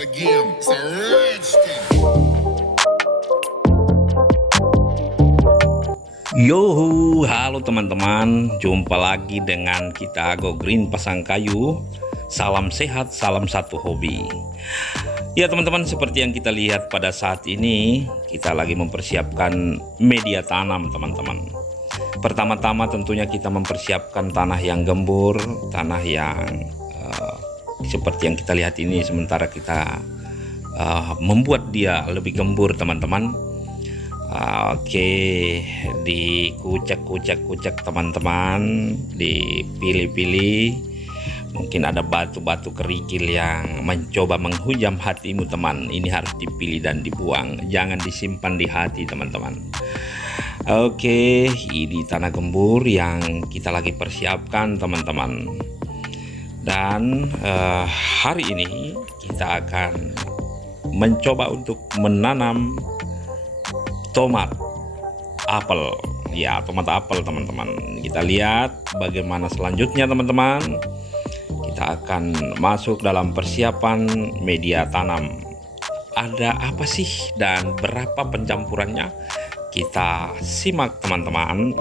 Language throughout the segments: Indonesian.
again. It's a rich thing. Yohu, halo teman-teman, jumpa lagi dengan kita Go Green Pasangkayu. Salam sehat, salam satu hobi. Ya teman-teman, seperti yang kita lihat pada saat ini, kita lagi mempersiapkan media tanam teman-teman. Pertama-tama tentunya kita mempersiapkan tanah yang gembur, tanah yang seperti yang kita lihat ini, sementara kita membuat dia lebih gembur teman-teman. Oke, dikucek-kucek teman-teman, dipilih-pilih. Mungkin ada batu-batu kerikil yang mencoba menghujam hatimu teman. Ini harus dipilih dan dibuang, jangan disimpan di hati teman-teman. Oke, ini tanah gembur yang kita lagi persiapkan teman-teman. Dan hari ini kita akan mencoba untuk menanam tomat apel. Ya, tomat apel teman-teman. Kita lihat bagaimana selanjutnya teman-teman. Kita akan masuk dalam persiapan media tanam. Ada apa sih dan berapa pencampurannya? Kita simak teman-teman.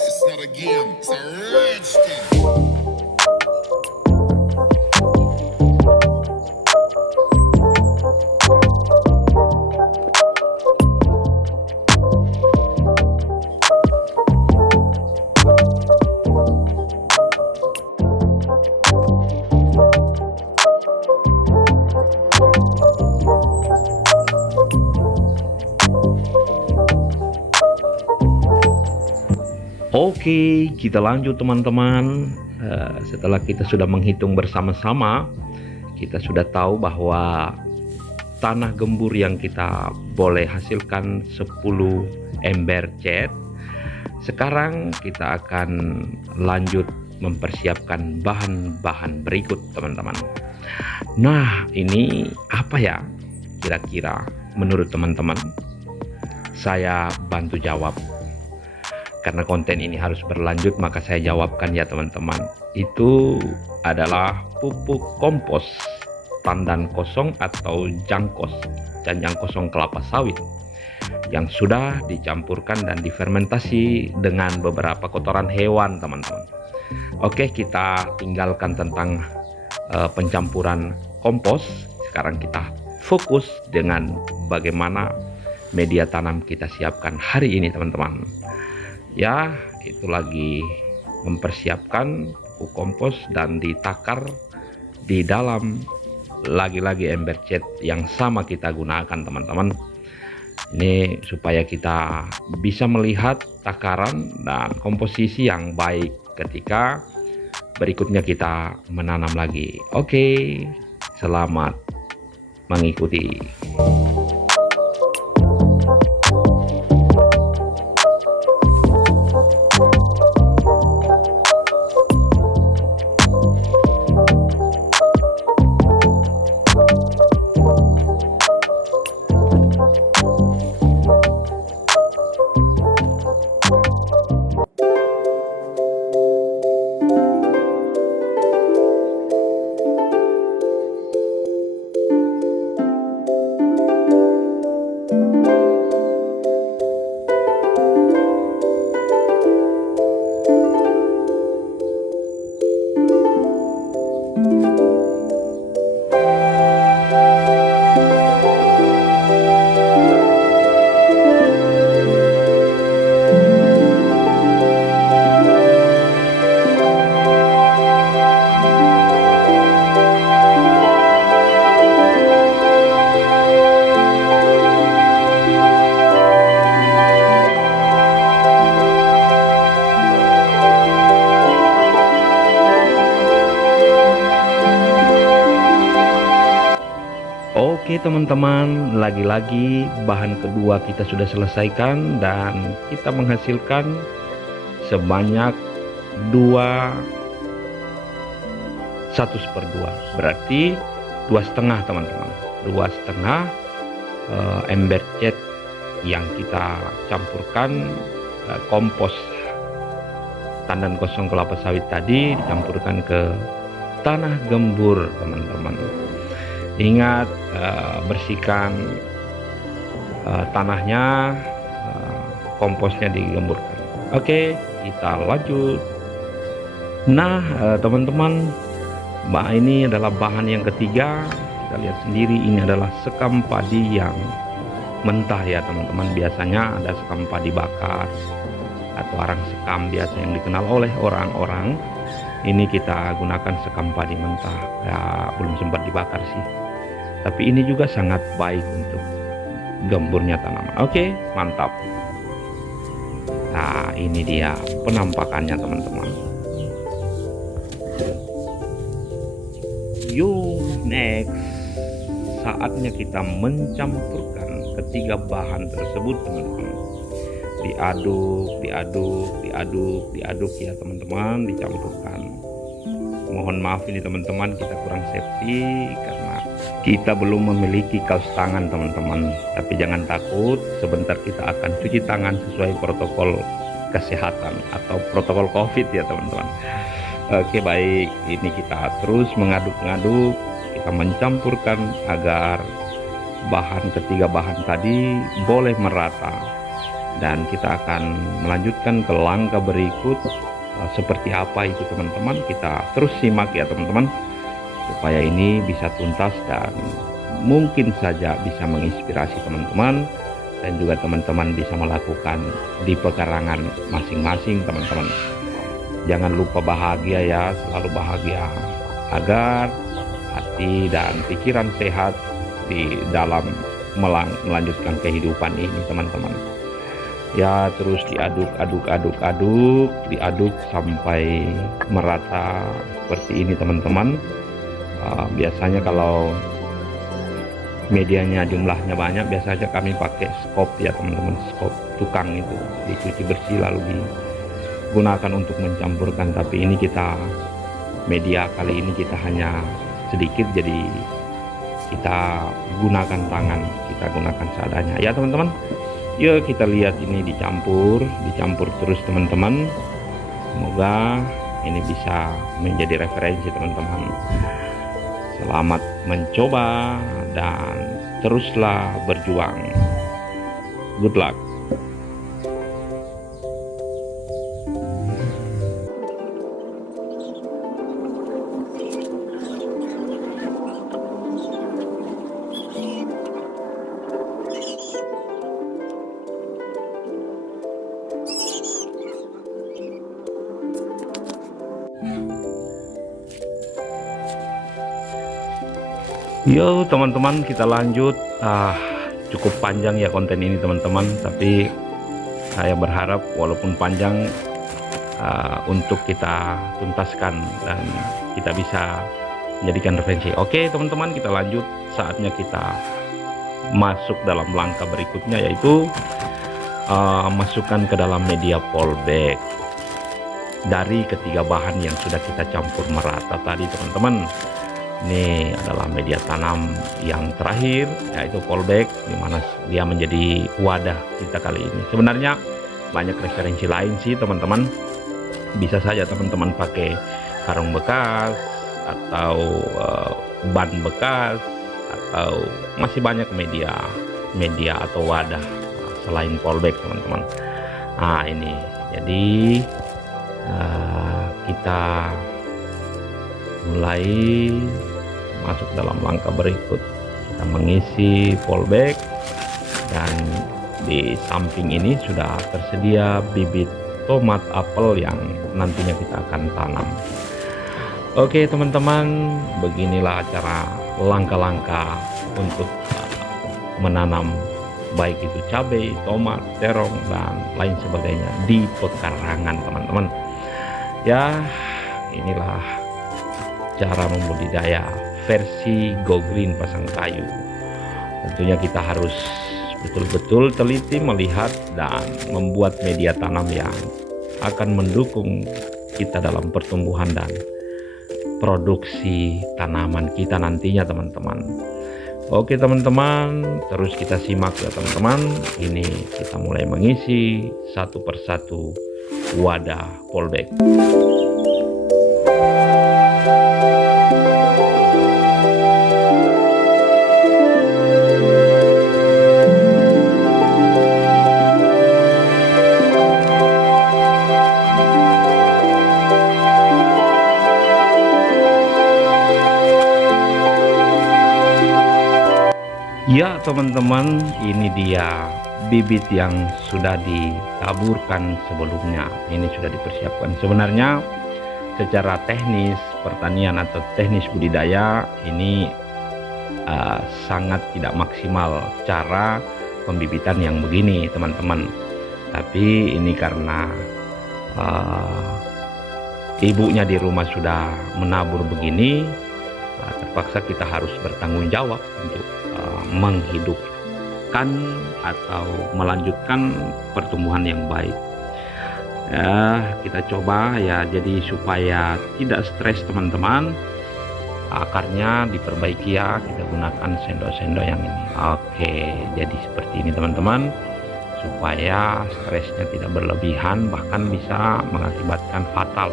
It's not a game. It's a rich thing. Oke, kita lanjut teman-teman. Setelah kita sudah menghitung bersama-sama, kita sudah tahu bahwa tanah gembur yang kita boleh hasilkan 10 ember cat. Sekarang kita akan lanjut mempersiapkan bahan-bahan berikut teman-teman. Nah, ini apa ya kira-kira menurut teman-teman? Saya bantu jawab. Karena konten ini harus berlanjut, maka saya jawabkan ya teman-teman. Itu adalah pupuk kompos tandan kosong atau jangkos, janjang kosong kelapa sawit yang sudah dicampurkan dan difermentasi dengan beberapa kotoran hewan teman-teman. Oke, kita tinggalkan tentang pencampuran kompos. Sekarang kita fokus dengan bagaimana media tanam kita siapkan hari ini teman-teman. Ya, itu lagi mempersiapkan pupuk kompos dan ditakar di dalam lagi-lagi ember cat yang sama kita gunakan teman-teman. Ini supaya kita bisa melihat takaran dan komposisi yang baik ketika berikutnya kita menanam lagi. Oke, selamat mengikuti. Oke teman-teman, lagi-lagi bahan kedua kita sudah selesaikan dan kita menghasilkan sebanyak 1/2, berarti 2,5 teman-teman, 2,5 ember cat yang kita campurkan kompos tandan kosong kelapa sawit tadi dicampurkan ke tanah gembur teman-teman. Ingat bersihkan tanahnya, komposnya digemburkan. Oke, kita lanjut. Nah teman-teman, ini adalah bahan yang ketiga. Kita lihat sendiri, ini adalah sekam padi yang mentah ya teman-teman. Biasanya ada sekam padi bakar atau arang sekam biasa yang dikenal oleh orang-orang. Ini kita gunakan sekam padi mentah, ya belum sempat dibakar sih, tapi ini juga sangat baik untuk gemburnya tanaman. Oke, mantap. Nah ini dia penampakannya teman-teman. Yuk next, saatnya kita mencampurkan ketiga bahan tersebut teman-teman. Diaduk ya teman-teman, dicampurkan. Mohon maaf ini teman-teman, kita kurang safety karena kita belum memiliki kaos tangan teman-teman. Tapi jangan takut, sebentar kita akan cuci tangan sesuai protokol kesehatan atau protokol COVID ya teman-teman. Oke baik, ini kita terus mengaduk-ngaduk, kita mencampurkan agar ketiga bahan tadi boleh merata. Dan kita akan melanjutkan ke langkah berikut. Seperti apa itu teman-teman, kita terus simak ya teman-teman, supaya ini bisa tuntas dan mungkin saja bisa menginspirasi teman-teman, dan juga teman-teman bisa melakukan di pekarangan masing-masing teman-teman. Jangan lupa bahagia ya, selalu bahagia agar hati dan pikiran sehat di dalam melanjutkan kehidupan ini teman-teman. Ya terus diaduk sampai merata seperti ini teman-teman. Biasanya kalau medianya jumlahnya banyak, biasanya kami pakai skop ya teman-teman, skop tukang itu dicuci bersih lalu digunakan untuk mencampurkan. Tapi ini kita media kali ini kita hanya sedikit, jadi kita gunakan tangan, kita gunakan seadanya ya teman-teman. Yuk kita lihat ini dicampur terus teman-teman. Semoga ini bisa menjadi referensi teman-teman. Selamat mencoba dan teruslah berjuang. Good luck. Yo teman-teman, kita lanjut. Cukup panjang ya konten ini teman-teman, tapi saya berharap walaupun panjang untuk kita tuntaskan dan kita bisa menjadikan referensi. Oke teman-teman, kita lanjut. Saatnya kita masuk dalam langkah berikutnya, yaitu masukkan ke dalam media polybag dari ketiga bahan yang sudah kita campur merata tadi teman-teman. Ini adalah media tanam yang terakhir, yaitu polybag, dimana dia menjadi wadah kita kali ini. Sebenarnya banyak referensi lain sih teman-teman. Bisa saja teman-teman pakai karung bekas atau ban bekas, atau masih banyak media atau wadah selain polybag teman-teman. Nah ini, jadi kita mulai masuk dalam langkah berikut. Kita mengisi polybag, dan di samping ini sudah tersedia bibit tomat apel yang nantinya kita akan tanam. Oke teman-teman, beginilah cara langkah-langkah untuk menanam baik itu cabai, tomat, terong, dan lain sebagainya di pekarangan teman-teman. Ya, inilah cara membudidaya versi Go Green Pasangkayu. Tentunya kita harus betul-betul teliti melihat dan membuat media tanam yang akan mendukung kita dalam pertumbuhan dan produksi tanaman kita nantinya, teman-teman. Oke teman-teman, terus kita simak ya teman-teman. Ini kita mulai mengisi satu persatu wadah polybag. Ya teman-teman, ini dia bibit yang sudah ditaburkan sebelumnya. Ini sudah dipersiapkan. Sebenarnya secara teknis pertanian atau teknis budidaya ini sangat tidak maksimal cara pembibitan yang begini teman-teman. Tapi ini karena ibunya di rumah sudah menabur begini, terpaksa kita harus bertanggung jawab untuk menghidupkan atau melanjutkan pertumbuhan yang baik. Kita coba ya, jadi supaya tidak stres teman-teman, akarnya diperbaiki ya, kita gunakan sendok-sendok yang ini. Oke, jadi seperti ini teman-teman, supaya stresnya tidak berlebihan, bahkan bisa berakibat fatal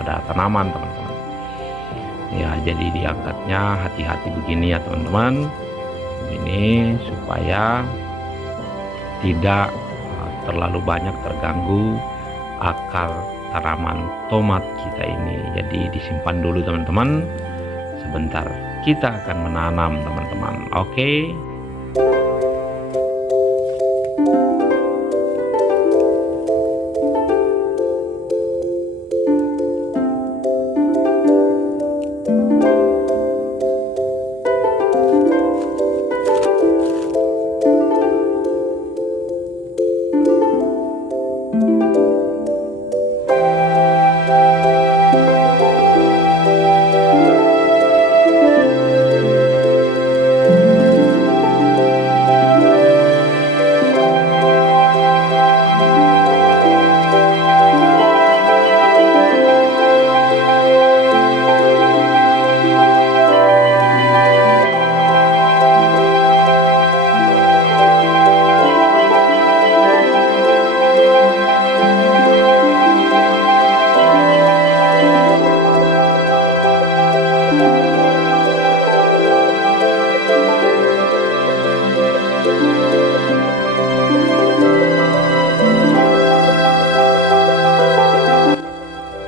pada tanaman teman-teman. Ya, jadi diangkatnya hati-hati begini ya teman-teman, ini supaya tidak terlalu banyak terganggu akar tanaman tomat kita ini. Jadi disimpan dulu teman-teman, sebentar kita akan menanam teman-teman. Oke.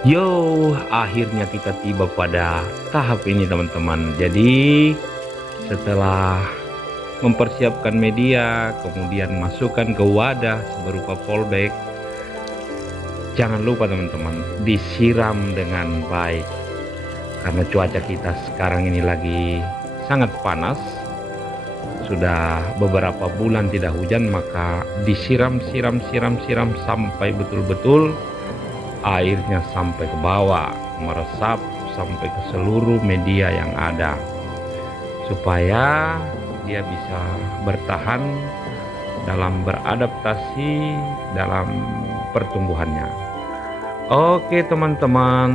Yo, akhirnya kita tiba pada tahap ini teman-teman. Jadi setelah mempersiapkan media, kemudian masukkan ke wadah berupa polybag, jangan lupa teman-teman disiram dengan baik. Karena cuaca kita sekarang ini lagi sangat panas, sudah beberapa bulan tidak hujan, maka disiram sampai betul-betul airnya sampai ke bawah, meresap sampai ke seluruh media yang ada, supaya dia bisa bertahan dalam beradaptasi dalam pertumbuhannya. Oke teman-teman,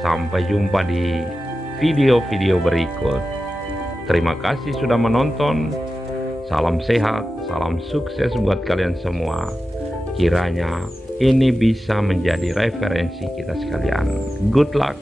sampai jumpa di video-video berikut. Terima kasih sudah menonton. Salam sehat, salam sukses buat kalian semua. Kiranya ini bisa menjadi referensi kita sekalian. Good luck.